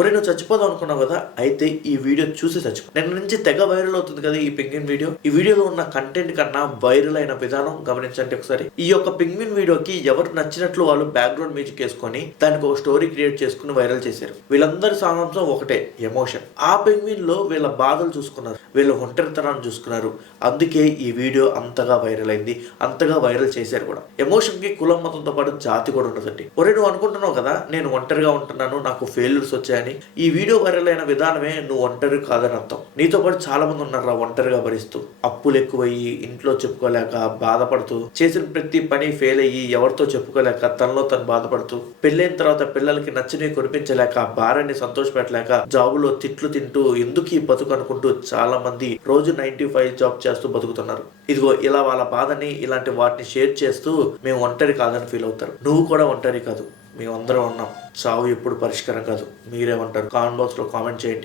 ఒరే నువ్వు చచ్చిపోదాం అనుకున్నావు కదా, అయితే ఈ వీడియో చూసి చచ్చిపో. నిన్న నుంచి తెగ వైరల్ అవుతుంది కదా ఈ పెంగ్విన్ వీడియో. ఈ వీడియోలో ఉన్న కంటెంట్ కన్నా వైరల్ అయిన విధానం గమనించండి ఒకసారి. ఈ యొక్క పెంగ్విన్ వీడియోకి ఎవరు నచ్చినట్లు వాళ్ళు బ్యాక్గ్రౌండ్ మ్యూజిక్ వేసుకొని దానికి ఒక స్టోరీ క్రియేట్ చేసుకుని వైరల్ చేశారు. వీళ్ళందరి సారాంశం ఒకటే, ఎమోషన్. ఆ పెంగ్విన్ లో వీళ్ళ బాధలు చూసుకున్నారు, వీళ్ళ ఒంటరితనాన్ని చూసుకున్నారు. అందుకే ఈ వీడియో అంతగా వైరల్ అయింది, అంతగా వైరల్ చేశారు కూడా. ఎమోషన్ కి కులం మతంతో పాటు జాతి కూడా ఉండదండి. ఒరే నువ్వు అనుకుంటున్నావు కదా నేను ఒంటరిగా ఉంటున్నాను, నాకు ఫెయిల్యూర్స్ వచ్చాయని. ఈ వీడియో వైరల్ అయిన విధానమే నువ్వు ఒంటరి కాదని అర్థం. నీతో పాటు చాలా మంది ఉన్నారా ఒంటరిగా భరిస్తూ, అప్పులు ఎక్కువయ్యి ఇంట్లో చెప్పుకోలేక బాధపడుతూ, చేసిన ప్రతి పని ఫెయిల్ అయ్యి ఎవరితో చెప్పుకోలేక తనలో తను బాధపడుతూ, పెళ్ళైన తర్వాత పిల్లలకి నచ్చినవి కొనిపించలేక, భార్యని సంతోషపెట్టలేక, జాబులో తిట్లు తింటూ ఎందుకు ఈ బతుకు అనుకుంటూ చాలా మంది రోజు 9 to 5 జాబ్ చేస్తూ బతుకుతున్నారు. ఇదిగో ఇలా వాళ్ళ బాధని ఇలాంటి వాటిని షేర్ చేస్తూ మేము ఒంటరి కాదని ఫీల్ అవుతారు. నువ్వు కూడా ఒంటరి కాదు, మేమందరం ఉన్నాం. చావు ఎప్పుడు పరిష్కారం కాదు. మీరేమంటారు? కామెంట్ బాక్స్ లో కామెంట్ చేయండి.